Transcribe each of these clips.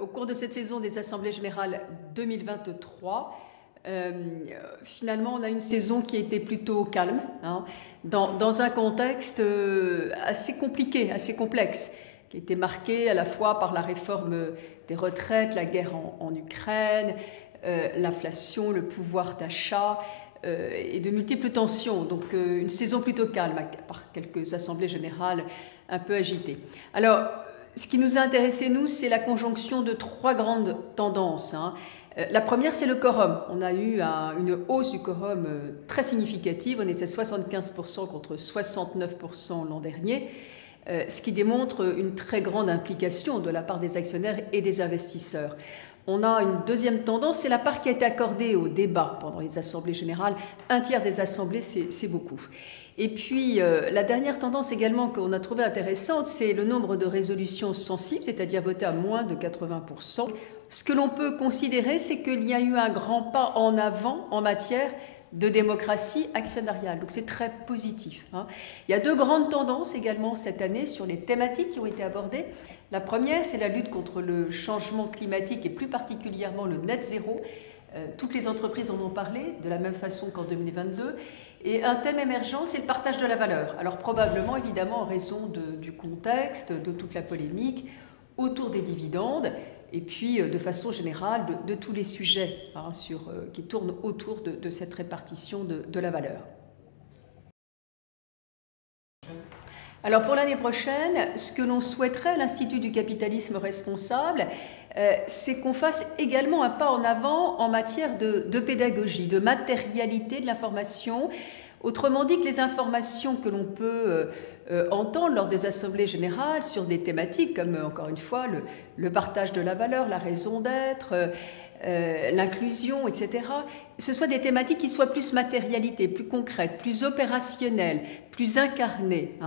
Au cours de cette saison des Assemblées Générales 2023, finalement, on a une saison qui a été plutôt calme, hein, dans un contexte assez compliqué, assez complexe, qui a été marqué à la fois par la réforme des retraites, la guerre en Ukraine, l'inflation, le pouvoir d'achat, et de multiples tensions. Donc une saison plutôt calme, par quelques assemblées générales un peu agitées. Alors, ce qui nous a intéressé, nous, c'est la conjonction de trois grandes tendances. La première, c'est le quorum. On a eu une hausse du quorum très significative. On était à 75% contre 69% l'an dernier, ce qui démontre une très grande implication de la part des actionnaires et des investisseurs. On a une deuxième tendance, c'est la part qui a été accordée au débat pendant les assemblées générales. Un tiers des assemblées, c'est beaucoup. Et puis, la dernière tendance également qu'on a trouvée intéressante, c'est le nombre de résolutions sensibles, c'est-à-dire votées à moins de 80%. Ce que l'on peut considérer, c'est qu'il y a eu un grand pas en avant en matière de démocratie actionnariale. Donc c'est très positif. Il y a deux grandes tendances également cette année sur les thématiques qui ont été abordées. La première, c'est la lutte contre le changement climatique et plus particulièrement le net zéro. Toutes les entreprises en ont parlé, de la même façon qu'en 2022. Et un thème émergent, c'est le partage de la valeur. Alors probablement, évidemment, en raison du contexte, de toute la polémique autour des dividendes, et puis de façon générale de tous les sujets qui tournent autour de cette répartition de la valeur. Alors pour l'année prochaine, ce que l'on souhaiterait à l'Institut du capitalisme responsable, c'est qu'on fasse également un pas en avant en matière de pédagogie, de matérialité de l'information. Autrement dit, que les informations que l'on peut entendre lors des assemblées générales sur des thématiques comme, encore une fois, le partage de la valeur, la raison d'être, l'inclusion, etc., ce soient des thématiques qui soient plus matérialité, plus concrètes, plus opérationnelles, plus incarnées.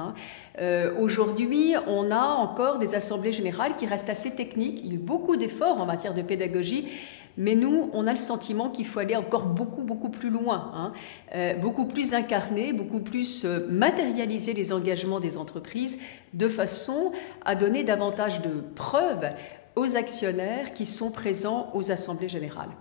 Aujourd'hui, on a encore des assemblées générales qui restent assez techniques. Il y a eu beaucoup d'efforts en matière de pédagogie, mais nous, on a le sentiment qu'il faut aller encore beaucoup plus loin, beaucoup plus incarner, beaucoup plus matérialiser les engagements des entreprises de façon à donner davantage de preuves aux actionnaires qui sont présents aux assemblées générales.